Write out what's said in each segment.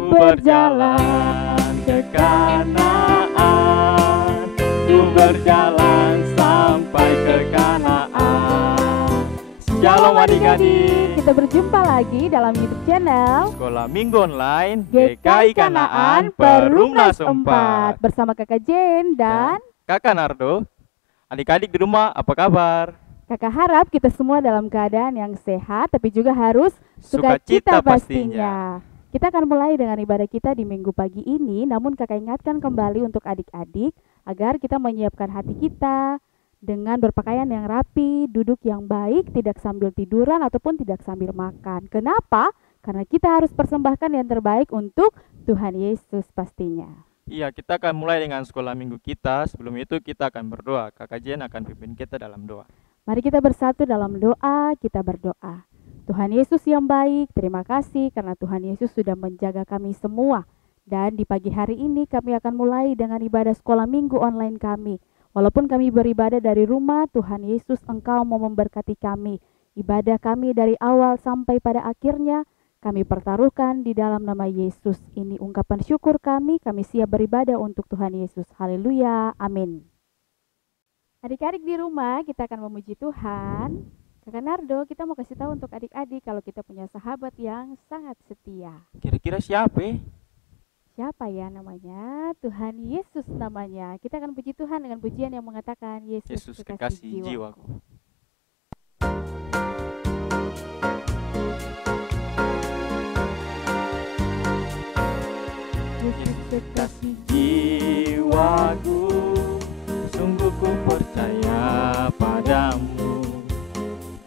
ku berjalan ke Kanaan, ku berjalan sampai ke Kanaan. Shalom adik-adik, kita berjumpa lagi dalam YouTube channel Sekolah Minggu Online GKI Kanaan Perumnas 4 bersama Kakak Jen dan Kakak Nardo. Adik-adik di rumah apa kabar? Kakak harap kita semua dalam keadaan yang sehat, tapi juga harus sukacita pastinya. Kita akan mulai dengan ibadah kita di minggu pagi ini, namun kakak ingatkan kembali untuk adik-adik agar kita menyiapkan hati kita dengan berpakaian yang rapi, duduk yang baik, tidak sambil tiduran ataupun tidak sambil makan. Kenapa? Karena kita harus persembahkan yang terbaik untuk Tuhan Yesus pastinya. Iya, kita akan mulai dengan sekolah minggu kita. Sebelum itu kita akan berdoa. Kakak Jen akan pimpin kita dalam doa. Mari kita bersatu dalam doa, kita berdoa. Tuhan Yesus yang baik, terima kasih karena Tuhan Yesus sudah menjaga kami semua. Dan di pagi hari ini kami akan mulai dengan ibadah sekolah minggu online kami. Walaupun kami beribadah dari rumah, Tuhan Yesus Engkau mau memberkati kami. Ibadah kami dari awal sampai pada akhirnya, kami pertaruhkan di dalam nama Yesus. Ini ungkapan syukur kami siap beribadah untuk Tuhan Yesus. Haleluya, amin. Adik-adik di rumah, kita akan memuji Tuhan. Kakak Nardo, kita mau kasih tahu untuk adik-adik kalau kita punya sahabat yang sangat setia. Kira-kira siapa? Siapa ya namanya? Tuhan Yesus namanya. Kita akan puji Tuhan dengan pujian yang mengatakan Yesus kekasih jiwaku. Yesus kekasih jiwaku, sungguh ku percaya padamu,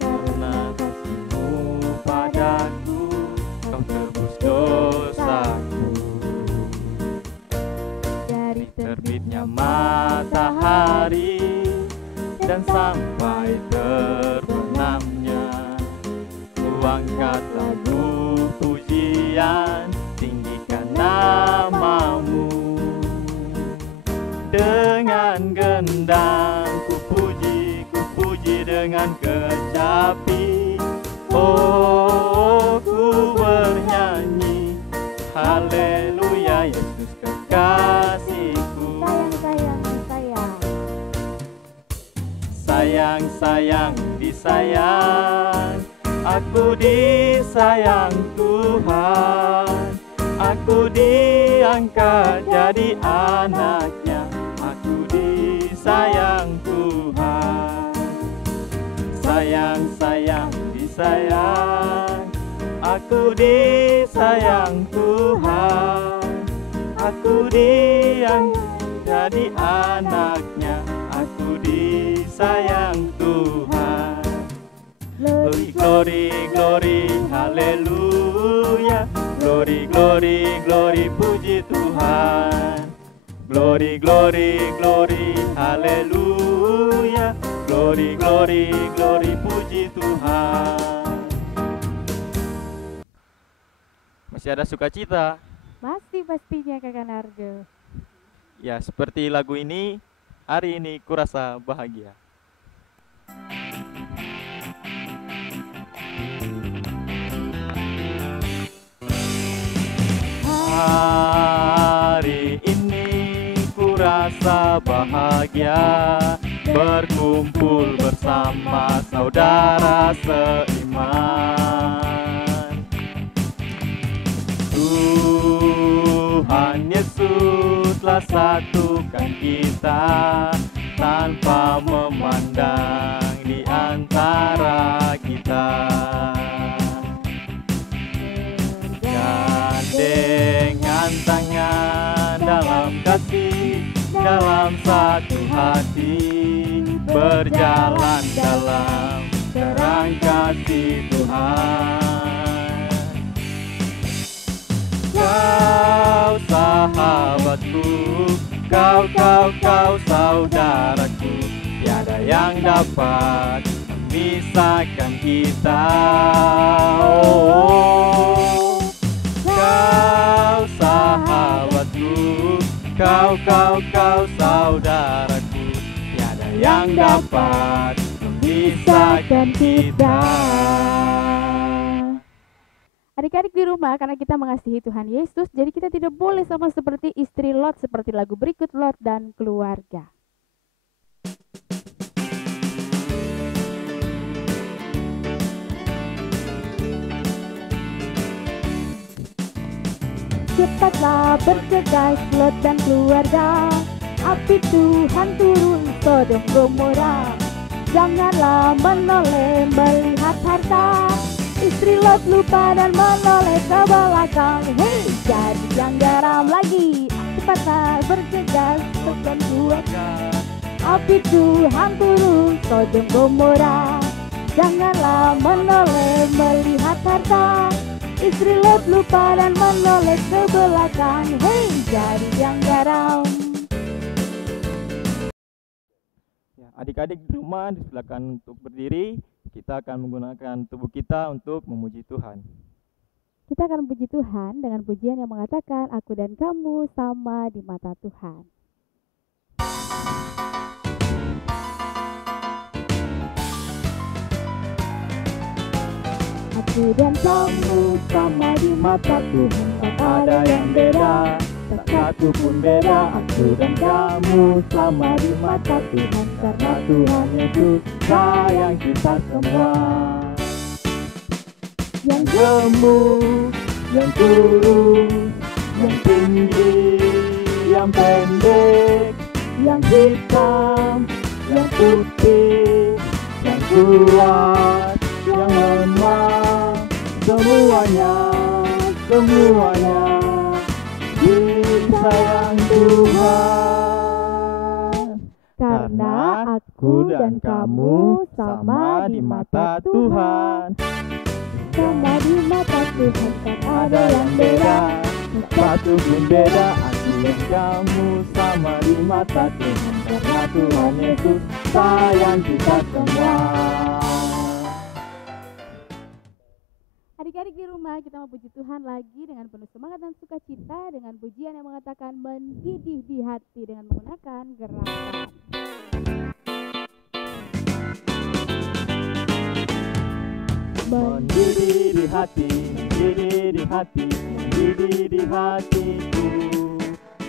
karena kasih-Mu padaku, Kau tebus dosaku. Dari terbitnya matahari dan sampai terbenamnya, ku angkat lagu pujian, tinggikan nama-Mu. Dengan gendang ku puji dengan kecapi. Oh, ku bernyanyi, haleluya, Yesus kekasihku. Sayang, disayang, aku disayang Tuhan. Aku diangkat jadi anaknya, aku disayang Tuhan. Sayang, disayang, aku disayang Tuhan. Aku diangkat jadi anaknya, aku disayang Tuhan. Glory, glory, glory, haleluya. Glory, glory, glory, puji Tuhan. Glory, glory, glory, haleluya. Glory, glory, glory, puji Tuhan. Masih ada sukacita? Masih pastinya Kakak Nardo. Ya, seperti lagu ini, hari ini kurasa bahagia. Hari ini ku rasa bahagia, berkumpul bersama saudara seiman. Tuhan Yesus telah satukan kita tanpa memandang di antara kita. Dengan tangan dalam kasih, dalam satu hati, berjalan dalam terang kasih Tuhan. Kau sahabatku, kau saudaraku, tiada yang dapat memisahkan kita. Oh, kau sahabatku, kau saudaraku, tiada yang dapat memisahkan kita. Adik-adik di rumah, karena kita mengasihi Tuhan Yesus, jadi kita tidak boleh sama seperti istri Lot, seperti lagu berikut Lot dan keluarga. Cepatlah bergegas Lot dan keluarga, api Tuhan turun Sodom Gomora. Janganlah menoleh melihat harta, istri Lot lupa dan menoleh ke belakang. Hei, jadi yang garam lagi, cepatlah bergegas Lot dan keluarga, api Tuhan turun Sodom Gomora. Janganlah menoleh melihat harta, istri Lot lupa dan menoleh ke belakang. Hei, jadi yang garam. Ya, adik-adik di rumah disilakan untuk berdiri. Kita akan menggunakan tubuh kita untuk memuji Tuhan. Kita akan puji Tuhan dengan pujian yang mengatakan, aku dan kamu sama di mata Tuhan. Aku dan kamu sama di mata Tuhan, tak ada yang beda, tak satu pun beda. Aku dan kamu sama di mata Tuhan, karena Tuhan Yesus sayang kita semua. Yang gemuk, yang kurus, yang tinggi, yang pendek, yang hitam, yang putih, yang kuat, yang lemah, semuanya disayang Tuhan. Karena aku dan kamu sama di mata Tuhan, sama di mata Tuhan, tak ada yang beda, satu pun beda. Aku dan kamu sama di mata Tuhan, karena Tuhan Yesus sayang kita semua. Adik-adik di rumah, kita mau puji Tuhan lagi dengan penuh semangat dan sukacita dengan pujian yang mengatakan mendidih di hati dengan menggunakan gerakan. Mendidih di hati, mendidih di hati, mendidih di hatiku.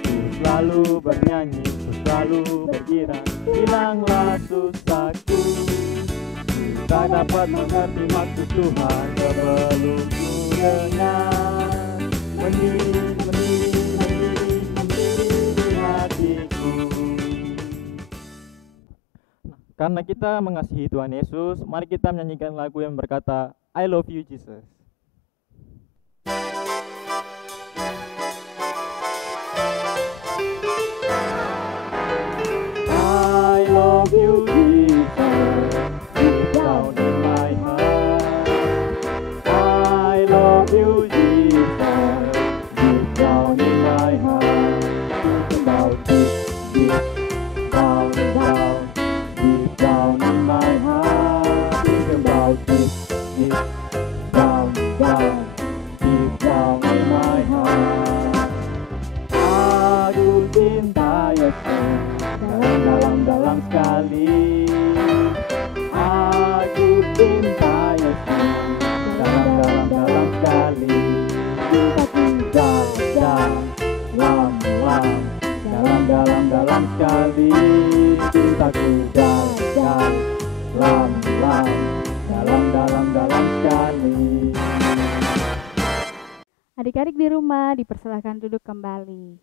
Ku selalu bernyanyi, ku selalu bergirang, hilanglah susahku. Tak dapat mengerti maksud Tuhan sebelum ku dengar. Mendidih di hatiku. Karena kita mengasihi Tuhan Yesus, mari kita menyanyikan lagu yang berkata, I love you Jesus. I love you Jesus, deep down in my heart. I love you Jesus, deep down in my heart. About deep down, deep down in my heart. Think about deep down, deep down in my heart. Aku cinta Yesus dalam sekali. Aku cinta Yesus dalam sekali. Dalam sekali. Cintaku dalam sekali. Adik-adik di rumah dipersilakan duduk kembali.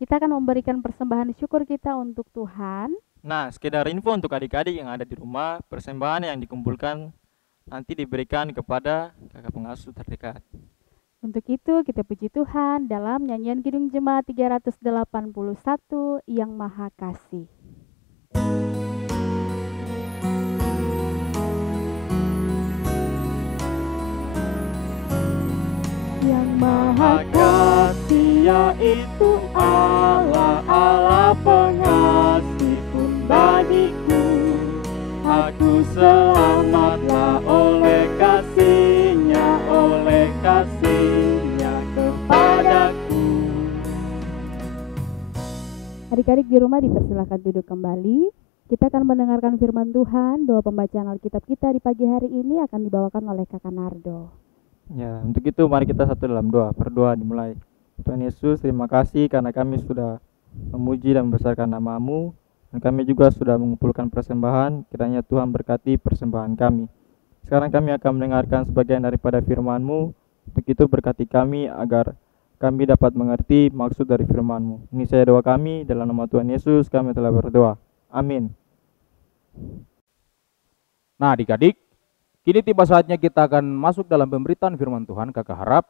Kita akan memberikan persembahan syukur kita untuk Tuhan. Nah, sekedar info untuk adik-adik yang ada di rumah, persembahan yang dikumpulkan nanti diberikan kepada kakak pengasuh terdekat. Untuk itu kita puji Tuhan dalam nyanyian Kidung Jemaat 381 yang Maha Kasih. Yang Maha Kasih yaitu Allah, Allah pengasih pun bagiku. Aku selamatlah oleh kasih-Nya kepadaku. Adik-adik di rumah dipersilakan duduk kembali. Kita akan mendengarkan firman Tuhan. Doa pembacaan Alkitab kita di pagi hari ini akan dibawakan oleh Kakak Nardo. Ya, untuk itu mari kita satu dalam doa. Berdoa dimulai. Tuhan Yesus, terima kasih karena kami sudah memuji dan membesarkan nama-Mu, dan kami juga sudah mengumpulkan persembahan. Kiranya Tuhan berkati persembahan kami. Sekarang kami akan mendengarkan sebagian daripada firman-Mu. Untuk itu berkati kami agar kami dapat mengerti maksud dari firman-Mu. Ini saya doa kami, dalam nama Tuhan Yesus kami telah berdoa. Amin. Nah, adik-adik, kini tiba saatnya kita akan masuk dalam pemberitaan firman Tuhan. Kakak harap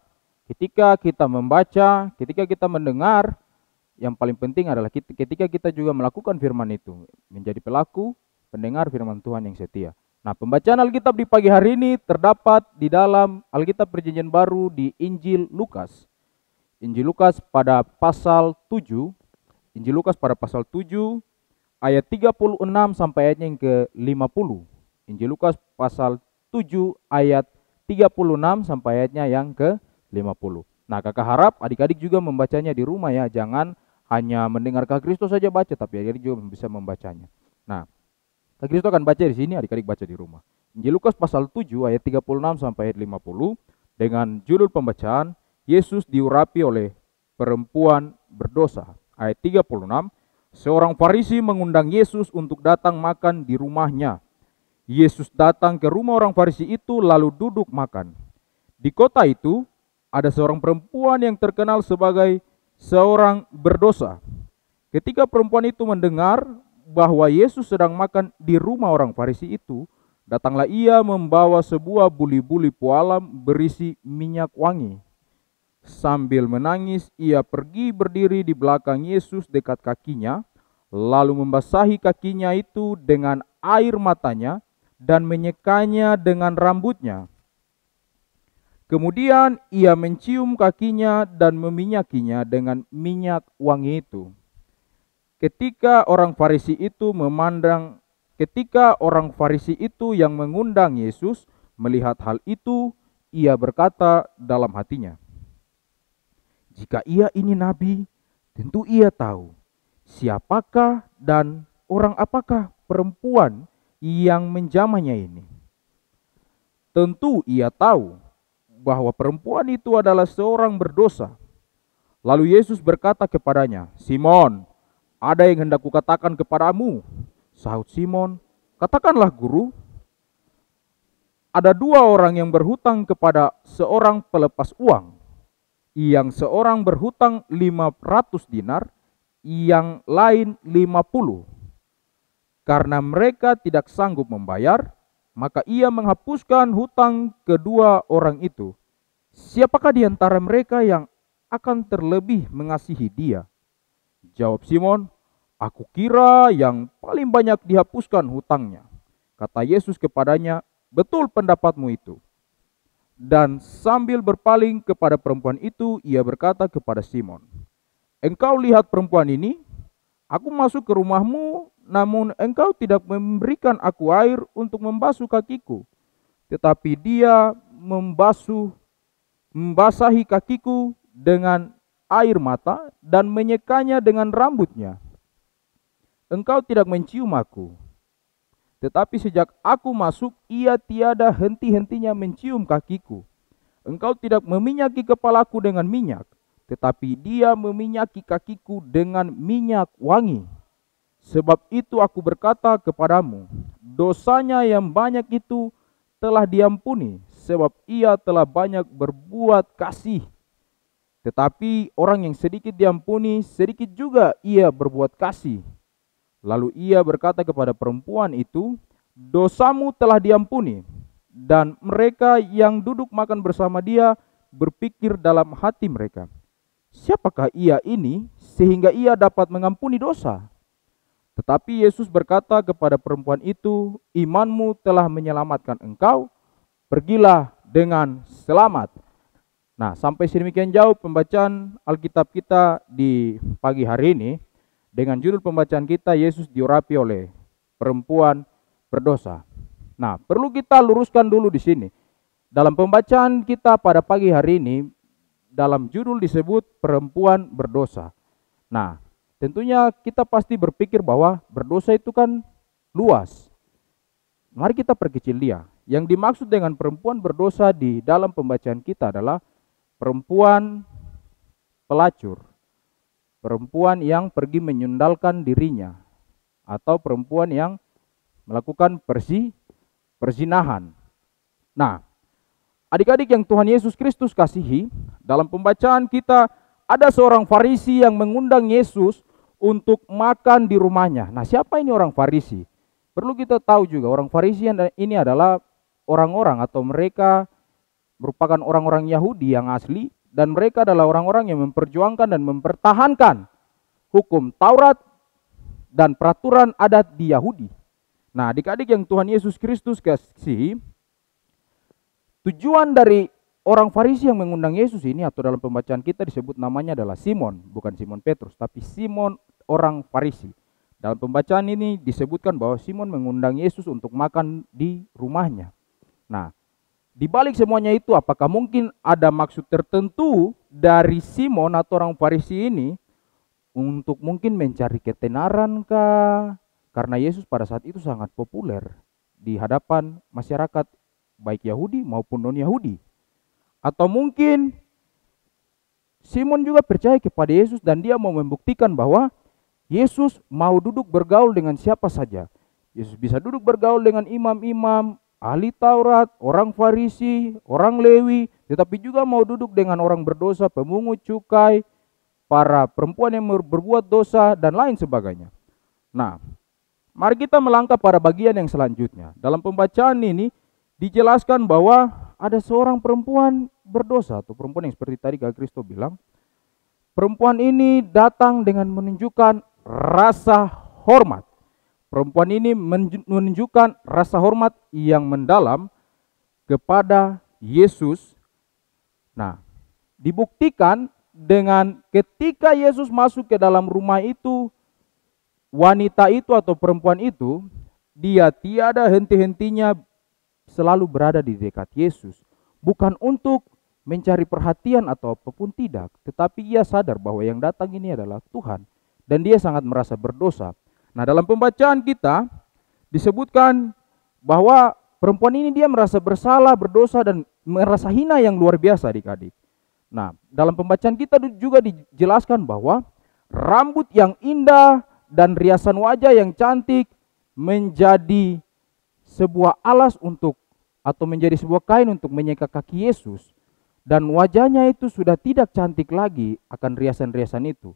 ketika kita membaca, ketika kita mendengar, yang paling penting adalah ketika kita juga melakukan firman itu, menjadi pelaku pendengar firman Tuhan yang setia. Nah, pembacaan Alkitab di pagi hari ini terdapat di dalam Alkitab Perjanjian Baru di Injil Lukas. Injil Lukas pada pasal 7, Injil Lukas pada pasal 7 ayat 36 sampai ayatnya yang ke-50. Injil Lukas pasal 7 ayat 36 sampai ayatnya yang ke-50. Nah, kakak harap adik-adik juga membacanya di rumah ya, jangan hanya mendengar Kak Kristo saja baca, tapi adik-adik juga bisa membacanya. Nah, Kak Kristo akan baca di sini, adik-adik baca di rumah. Injil Lukas pasal 7 ayat 36 sampai ayat 50 dengan judul pembacaan Yesus diurapi oleh perempuan berdosa. Ayat 36, seorang Farisi mengundang Yesus untuk datang makan di rumahnya. Yesus datang ke rumah orang Farisi itu lalu duduk makan. Di kota itu ada seorang perempuan yang terkenal sebagai seorang berdosa. Ketika perempuan itu mendengar bahwa Yesus sedang makan di rumah orang Farisi itu, datanglah ia membawa sebuah buli-buli pualam berisi minyak wangi. Sambil menangis, ia pergi berdiri di belakang Yesus dekat kakinya, lalu membasahi kakinya itu dengan air matanya dan menyekanya dengan rambutnya. Kemudian ia mencium kakinya dan meminyakinya dengan minyak wangi itu. Ketika orang Farisi itu yang mengundang Yesus melihat hal itu, ia berkata dalam hatinya, jika ia ini nabi, tentu ia tahu siapakah dan orang apakah perempuan yang menjamahnya ini. Tentu ia tahu bahwa perempuan itu adalah seorang berdosa. Lalu Yesus berkata kepadanya, Simon, ada yang hendak kukatakan kepadamu. Sahut Simon, katakanlah guru. Ada dua orang yang berhutang kepada seorang pelepas uang. Yang seorang berhutang 500 dinar, yang lain 50. Karena mereka tidak sanggup membayar, maka ia menghapuskan hutang kedua orang itu. Siapakah di antara mereka yang akan terlebih mengasihi dia? Jawab Simon, aku kira yang paling banyak dihapuskan hutangnya. Kata Yesus kepadanya, betul pendapatmu itu. Dan sambil berpaling kepada perempuan itu, ia berkata kepada Simon, engkau lihat perempuan ini? Aku masuk ke rumahmu, namun engkau tidak memberikan aku air untuk membasuh kakiku. Tetapi dia membasahi kakiku dengan air mata dan menyekanya dengan rambutnya. Engkau tidak mencium aku. Tetapi sejak aku masuk, ia tiada henti-hentinya mencium kakiku. Engkau tidak meminyaki kepalaku dengan minyak, tetapi dia meminyaki kakiku dengan minyak wangi. Sebab itu aku berkata kepadamu, dosanya yang banyak itu telah diampuni, sebab ia telah banyak berbuat kasih. Tetapi orang yang sedikit diampuni, sedikit juga ia berbuat kasih. Lalu ia berkata kepada perempuan itu, dosamu telah diampuni. Dan mereka yang duduk makan bersama dia berpikir dalam hati mereka, siapakah ia ini sehingga ia dapat mengampuni dosa? Tetapi Yesus berkata kepada perempuan itu, imanmu telah menyelamatkan engkau, pergilah dengan selamat. Nah, sampai sedemikian jauh pembacaan Alkitab kita di pagi hari ini. Dengan judul pembacaan kita, Yesus diurapi oleh perempuan berdosa. Nah, perlu kita luruskan dulu di sini. Dalam pembacaan kita pada pagi hari ini, dalam judul disebut perempuan berdosa. Nah, tentunya kita pasti berpikir bahwa berdosa itu kan luas. Mari kita perkecil dia. yang dimaksud dengan perempuan berdosa di dalam pembacaan kita adalah perempuan pelacur, perempuan yang pergi menyundalkan dirinya, atau perempuan yang melakukan perzinahan. Nah, adik-adik yang Tuhan Yesus Kristus kasihi, dalam pembacaan kita ada seorang Farisi yang mengundang Yesus untuk makan di rumahnya. Nah, siapa ini orang Farisi? Perlu kita tahu juga, orang Farisi ini adalah orang-orang atau mereka merupakan orang-orang Yahudi yang asli, dan mereka adalah orang-orang yang memperjuangkan dan mempertahankan hukum Taurat dan peraturan adat di Yahudi. Nah, adik-adik yang Tuhan Yesus Kristus kasihi, tujuan dari orang Farisi yang mengundang Yesus ini, atau dalam pembacaan kita disebut namanya adalah Simon, bukan Simon Petrus, tapi Simon orang Farisi. Dalam pembacaan ini disebutkan bahwa Simon mengundang Yesus untuk makan di rumahnya. Nah, di balik semuanya itu, apakah mungkin ada maksud tertentu dari Simon atau orang Farisi ini untuk mungkin mencari ketenaran kah? Karena Yesus pada saat itu sangat populer di hadapan masyarakat baik Yahudi maupun non-Yahudi. Atau mungkin Simon juga percaya kepada Yesus dan dia mau membuktikan bahwa Yesus mau duduk bergaul dengan siapa saja. Yesus bisa duduk bergaul dengan imam-imam, ahli Taurat, orang Farisi, orang Lewi, tetapi juga mau duduk dengan orang berdosa, pemungut cukai, para perempuan yang berbuat dosa, dan lain sebagainya. Nah, mari kita melangkah pada bagian yang selanjutnya. Dalam pembacaan ini dijelaskan bahwa ada seorang perempuan berdosa, atau perempuan yang seperti tadi Kak Kristo bilang, perempuan ini datang dengan menunjukkan rasa hormat. Perempuan ini menunjukkan rasa hormat yang mendalam kepada Yesus. Nah, dibuktikan dengan ketika Yesus masuk ke dalam rumah itu, wanita itu atau perempuan itu, dia tiada henti-hentinya selalu berada di dekat Yesus. Bukan untuk mencari perhatian atau apapun, tidak. Tetapi ia sadar bahwa yang datang ini adalah Tuhan. Dan dia sangat merasa berdosa. Nah, dalam pembacaan kita disebutkan bahwa perempuan ini dia merasa bersalah, berdosa, dan merasa hina yang luar biasa adik-adik. Nah, dalam pembacaan kita juga dijelaskan bahwa rambut yang indah dan riasan wajah yang cantik menjadi sebuah alas untuk, atau menjadi sebuah kain untuk menyeka kaki Yesus. Dan wajahnya itu sudah tidak cantik lagi akan riasan-riasan itu.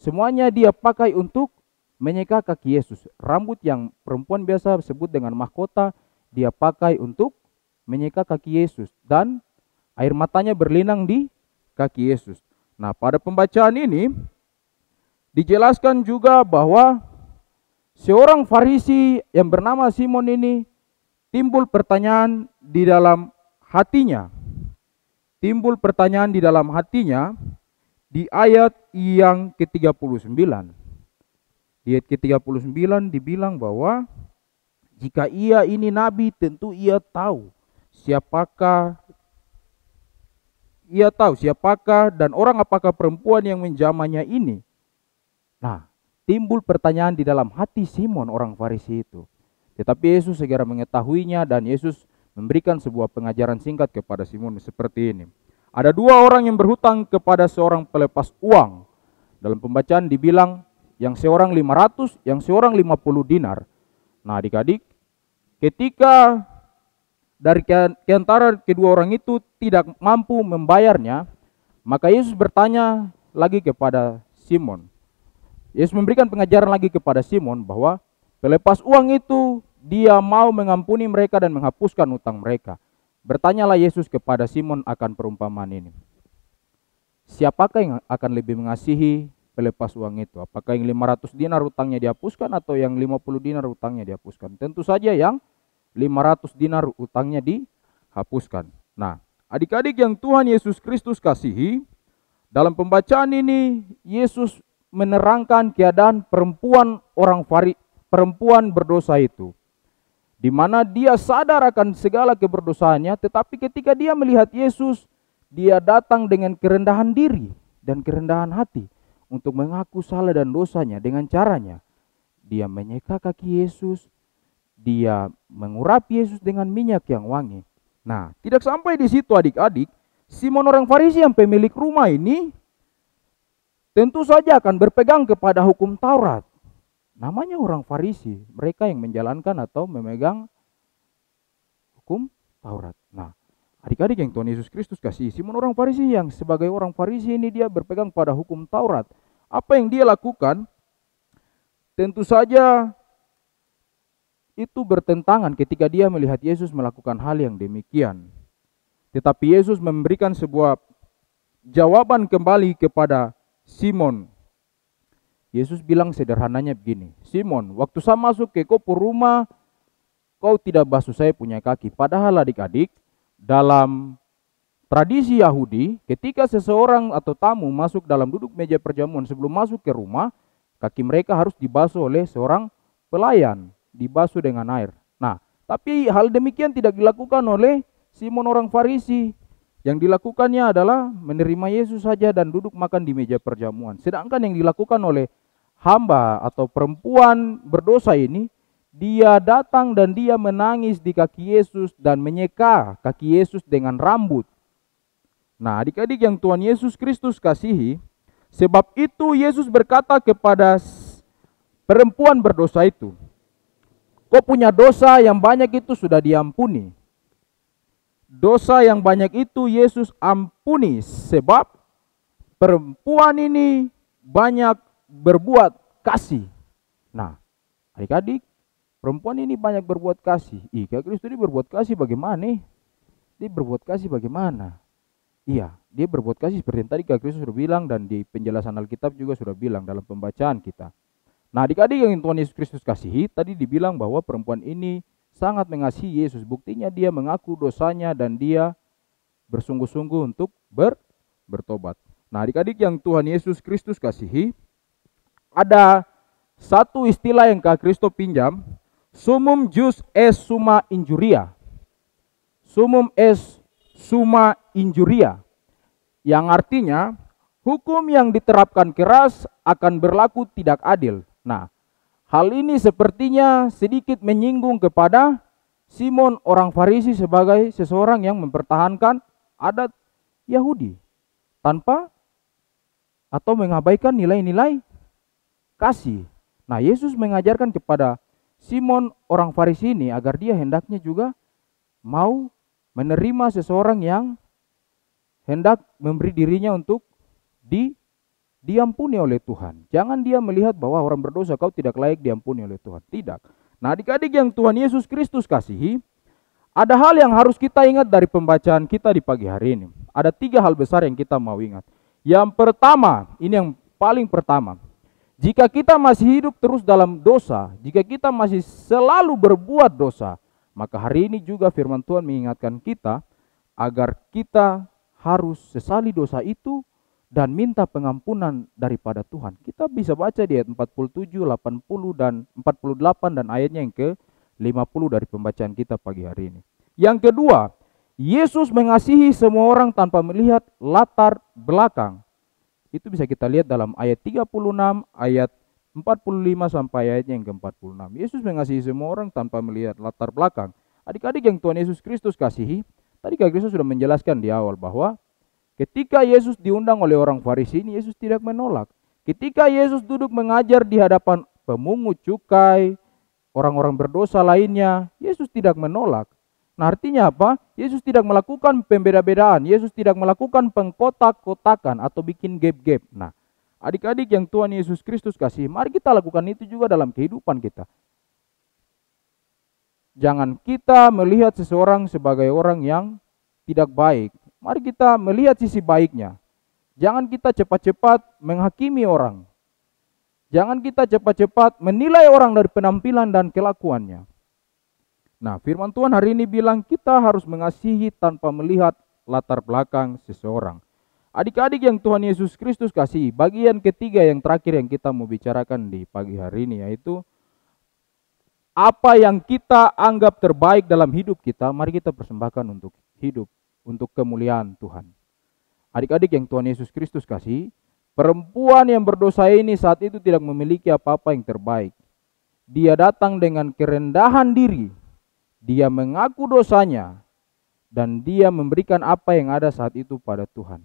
Semuanya dia pakai untuk menyeka kaki Yesus. Rambut yang perempuan biasa sebut dengan mahkota, dia pakai untuk menyeka kaki Yesus. Dan air matanya berlinang di kaki Yesus. Nah, pada pembacaan ini dijelaskan juga bahwa seorang Farisi yang bernama Simon ini timbul pertanyaan di dalam hatinya. Timbul pertanyaan di dalam hatinya di ayat yang ke-39. Di ayat ke-39 dibilang bahwa jika ia ini nabi, tentu ia tahu siapakah dan orang apakah perempuan yang menjamahnya ini. Nah, timbul pertanyaan di dalam hati Simon orang Farisi itu. Tetapi Yesus segera mengetahuinya dan Yesus memberikan sebuah pengajaran singkat kepada Simon seperti ini. Ada dua orang yang berhutang kepada seorang pelepas uang. Dalam pembacaan dibilang yang seorang 500, yang seorang 50 dinar. Nah, adik-adik, ketika dari antara kedua orang itu tidak mampu membayarnya, maka Yesus bertanya lagi kepada Simon. Yesus memberikan pengajaran lagi kepada Simon bahwa pelepas uang itu dia mau mengampuni mereka dan menghapuskan utang mereka. Bertanyalah Yesus kepada Simon akan perumpamaan ini. Siapakah yang akan lebih mengasihi pelepas uang itu? Apakah yang 500 dinar utangnya dihapuskan atau yang 50 dinar utangnya dihapuskan? Tentu saja yang 500 dinar utangnya dihapuskan. Nah, adik-adik yang Tuhan Yesus Kristus kasihi, dalam pembacaan ini Yesus menerangkan keadaan perempuan berdosa itu, di mana dia sadar akan segala keberdosaannya, tetapi ketika dia melihat Yesus, dia datang dengan kerendahan diri dan kerendahan hati untuk mengaku salah dan dosanya. Dengan caranya dia menyeka kaki Yesus, dia mengurapi Yesus dengan minyak yang wangi. Nah, tidak sampai di situ adik-adik, Simon orang Farisi yang pemilik rumah ini tentu saja akan berpegang kepada hukum Taurat. Namanya orang Farisi, mereka yang menjalankan atau memegang hukum Taurat. Nah, adik-adik yang Tuhan Yesus Kristus kasih, Simon orang Farisi yang sebagai orang Farisi ini dia berpegang pada hukum Taurat. Apa yang dia lakukan? Tentu saja itu bertentangan ketika dia melihat Yesus melakukan hal yang demikian. Tetapi Yesus memberikan sebuah jawaban kembali kepada Simon. Yesus bilang sederhananya begini, Simon, waktu saya masuk ke kopo rumah, kau tidak basuh saya punya kaki. Padahal adik-adik, dalam tradisi Yahudi, ketika seseorang atau tamu masuk dalam duduk meja perjamuan sebelum masuk ke rumah, kaki mereka harus dibasuh oleh seorang pelayan, dibasuh dengan air. Nah, tapi hal demikian tidak dilakukan oleh Simon orang Farisi. Yang dilakukannya adalah menerima Yesus saja dan duduk makan di meja perjamuan. Sedangkan yang dilakukan oleh hamba atau perempuan berdosa ini, dia datang dan dia menangis di kaki Yesus dan menyeka kaki Yesus dengan rambut. Nah, adik-adik yang Tuhan Yesus Kristus kasihi, sebab itu Yesus berkata kepada perempuan berdosa itu, kau punya dosa yang banyak itu sudah diampuni. Dosa yang banyak itu Yesus ampuni sebab perempuan ini banyak berbuat kasih. Nah, adik-adik, perempuan ini banyak berbuat kasih. Kristus ini berbuat kasih bagaimana? Dia berbuat kasih bagaimana? Iya, dia berbuat kasih seperti yang tadi Kristus sudah bilang dan di penjelasan Alkitab juga sudah bilang dalam pembacaan kita. Nah, adik-adik yang Tuhan Yesus Kristus kasihi, tadi dibilang bahwa perempuan ini sangat mengasihi Yesus. Buktinya dia mengaku dosanya dan dia bersungguh-sungguh untuk bertobat. Nah, adik-adik yang Tuhan Yesus Kristus kasihi, ada satu istilah yang Kak Kristo pinjam, summum jus est summa injuria. Summum est summa injuria, yang artinya hukum yang diterapkan keras akan berlaku tidak adil. Nah, hal ini sepertinya sedikit menyinggung kepada Simon orang Farisi sebagai seseorang yang mempertahankan adat Yahudi tanpa atau mengabaikan nilai-nilai kasih. Nah, Yesus mengajarkan kepada Simon orang Farisi ini agar dia hendaknya juga mau menerima seseorang yang hendak memberi dirinya untuk diampuni oleh Tuhan. Jangan dia melihat bahwa orang berdosa kau tidak layak diampuni oleh Tuhan. Tidak. Nah, adik-adik yang Tuhan Yesus Kristus kasihi, ada hal yang harus kita ingat dari pembacaan kita di pagi hari ini. Ada 3 hal besar yang kita mau ingat. Yang pertama, ini yang paling pertama. Jika kita masih hidup terus dalam dosa, jika kita masih selalu berbuat dosa, maka hari ini juga firman Tuhan mengingatkan kita agar kita harus sesali dosa itu dan minta pengampunan daripada Tuhan. Kita bisa baca di ayat 47, 80 dan 48 dan ayatnya yang ke-50 dari pembacaan kita pagi hari ini. Yang kedua, Yesus mengasihi semua orang tanpa melihat latar belakang. Itu bisa kita lihat dalam ayat 36, ayat 45 sampai ayatnya yang ke-46. Yesus mengasihi semua orang tanpa melihat latar belakang. Adik-adik yang Tuhan Yesus Kristus kasihi, tadi Kak Kristus sudah menjelaskan di awal bahwa ketika Yesus diundang oleh orang Farisi ini, Yesus tidak menolak. Ketika Yesus duduk mengajar di hadapan pemungut cukai, orang-orang berdosa lainnya, Yesus tidak menolak. Nah, artinya apa? Yesus tidak melakukan pembeda-bedaan. Yesus tidak melakukan pengkotak-kotakan atau bikin gap-gap. Nah, adik-adik yang Tuhan Yesus Kristus kasih, mari kita lakukan itu juga dalam kehidupan kita. Jangan kita melihat seseorang sebagai orang yang tidak baik. Mari kita melihat sisi baiknya. Jangan kita cepat-cepat menghakimi orang. Jangan kita cepat-cepat menilai orang dari penampilan dan kelakuannya. Nah, firman Tuhan hari ini bilang kita harus mengasihi tanpa melihat latar belakang seseorang. Adik-adik yang Tuhan Yesus Kristus kasih, bagian ketiga yang terakhir yang kita mau bicarakan di pagi hari ini yaitu apa yang kita anggap terbaik dalam hidup kita, mari kita persembahkan untuk hidup, untuk kemuliaan Tuhan. Adik-adik yang Tuhan Yesus Kristus kasih, perempuan yang berdosa ini saat itu tidak memiliki apa-apa yang terbaik. dia datang dengan kerendahan diri, dia mengaku dosanya, dan dia memberikan apa yang ada saat itu pada Tuhan.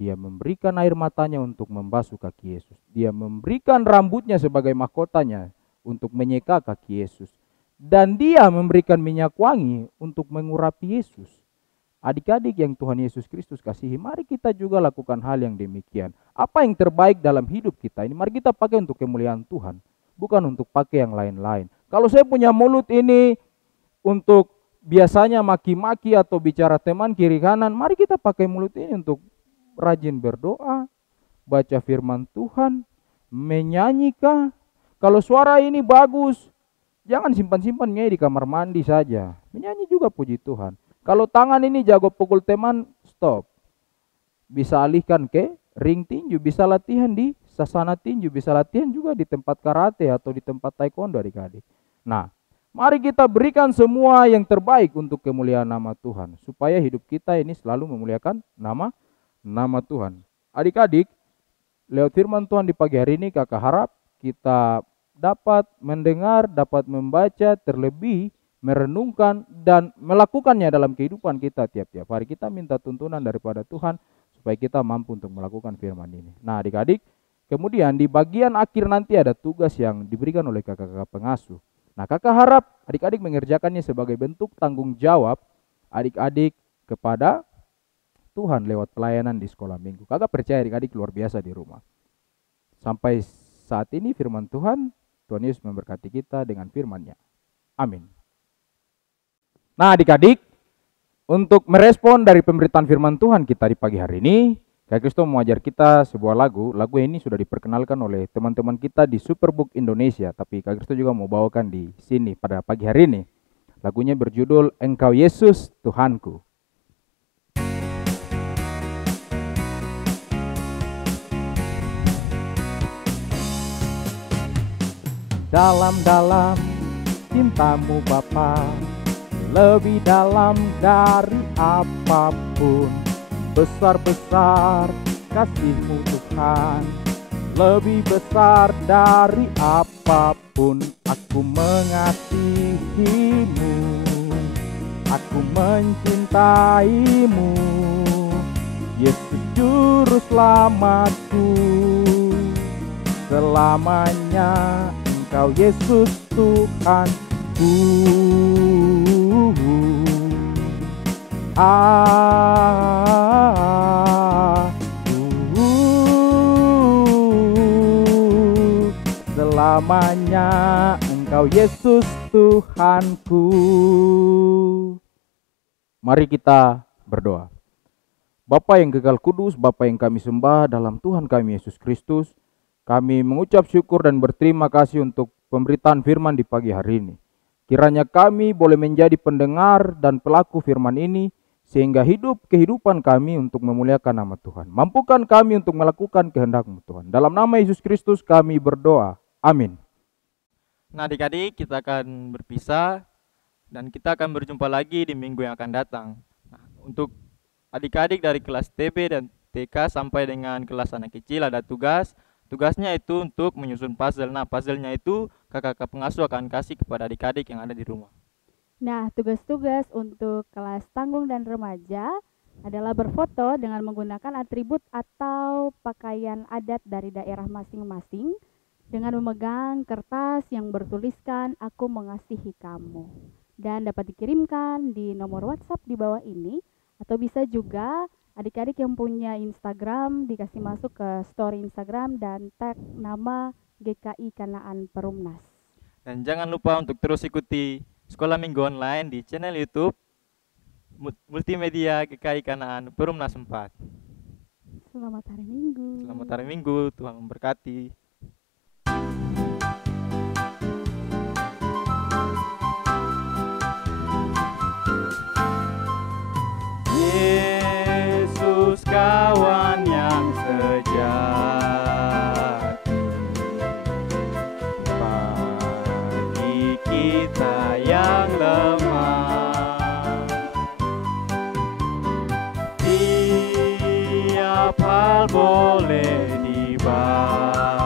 Dia memberikan air matanya untuk membasuh kaki Yesus. Dia memberikan rambutnya sebagai mahkotanya untuk menyeka kaki Yesus. Dan dia memberikan minyak wangi untuk mengurapi Yesus. Adik-adik yang Tuhan Yesus Kristus kasihi, mari kita juga lakukan hal yang demikian. Apa yang terbaik dalam hidup kita ini, mari kita pakai untuk kemuliaan Tuhan, bukan untuk pakai yang lain-lain. Kalau saya punya mulut ini untuk biasanya maki-maki atau bicara teman kiri kanan, mari kita pakai mulut ini untuk rajin berdoa, baca firman Tuhan, menyanyikan. Kalau suara ini bagus, jangan simpan-simpannya di kamar mandi saja. Menyanyi juga puji Tuhan. Kalau tangan ini jago pukul teman, stop. Bisa alihkan ke ring tinju, bisa latihan di sasana tinju, bisa latihan juga di tempat karate atau di tempat taekwondo adik-adik. Nah, mari kita berikan semua yang terbaik untuk kemuliaan nama Tuhan, supaya hidup kita ini selalu memuliakan nama Tuhan. Adik-adik, lewat firman Tuhan di pagi hari ini, kakak harap kita dapat mendengar, dapat membaca, terlebih merenungkan dan melakukannya dalam kehidupan kita tiap-tiap hari. Kita minta tuntunan daripada Tuhan supaya kita mampu untuk melakukan firman ini. Nah adik-adik, kemudian di bagian akhir nanti ada tugas yang diberikan oleh kakak-kakak pengasuh. Nah kakak harap adik-adik mengerjakannya sebagai bentuk tanggung jawab adik-adik kepada Tuhan lewat pelayanan di sekolah minggu. Kakak percaya adik-adik luar biasa di rumah. Sampai saat ini firman Tuhan Yesus memberkati kita dengan firman-Nya. Amin. Nah adik-adik, untuk merespon dari pemberitaan firman Tuhan kita di pagi hari ini, Kak Kristo mengajar kita sebuah lagu. Lagu ini sudah diperkenalkan oleh teman-teman kita di Superbook Indonesia, tapi Kak Kristo juga mau bawakan di sini pada pagi hari ini. Lagunya berjudul Engkau Yesus Tuhanku. Dalam-dalam cintamu Bapa, lebih dalam dari apapun, besar-besar kasih-Mu Tuhan, lebih besar dari apapun. Aku mengasihi-Mu, aku mencintai-Mu, Yesus Juru Selamatku. Selamanya Engkau Yesus Tuhanku. Selamanya Engkau Yesus Tuhanku. Mari kita berdoa. Bapa yang kekal kudus, Bapa yang kami sembah dalam Tuhan kami Yesus Kristus, kami mengucap syukur dan berterima kasih untuk pemberitaan firman di pagi hari ini. Kiranya kami boleh menjadi pendengar dan pelaku firman ini, sehingga kehidupan kami untuk memuliakan nama Tuhan. Mampukan kami untuk melakukan kehendak-Mu Tuhan. Dalam nama Yesus Kristus kami berdoa. Amin. Nah adik-adik, kita akan berpisah dan kita akan berjumpa lagi di minggu yang akan datang. Nah, untuk adik-adik dari kelas TB dan TK sampai dengan kelas anak kecil ada tugas. Tugasnya itu untuk menyusun puzzle. Nah, puzzle-nya itu kakak-kakak pengasuh akan kasih kepada adik-adik yang ada di rumah. Nah, tugas-tugas untuk kelas tanggung dan remaja adalah berfoto dengan menggunakan atribut atau pakaian adat dari daerah masing-masing dengan memegang kertas yang bertuliskan "Aku mengasihi kamu", dan dapat dikirimkan di nomor WhatsApp di bawah ini, atau bisa juga adik-adik yang punya Instagram dikasih masuk ke story Instagram dan tag nama GKI Kanaan Perumnas. Dan jangan lupa untuk terus ikuti Sekolah Minggu Online di channel YouTube Multimedia GKI Kanaan Perumnas 4. Selamat hari Minggu. Selamat hari Minggu, Tuhan memberkati. Yesus kawan yang sejati, bagi kita yang lemah, tiap hal boleh dibawa,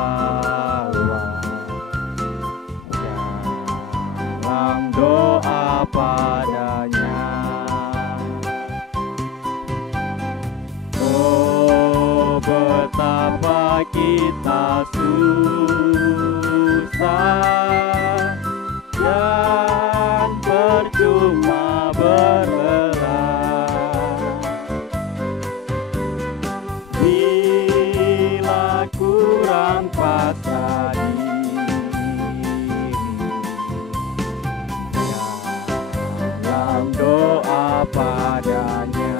dalam doa padanya.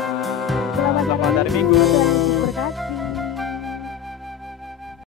Selamat hari Minggu.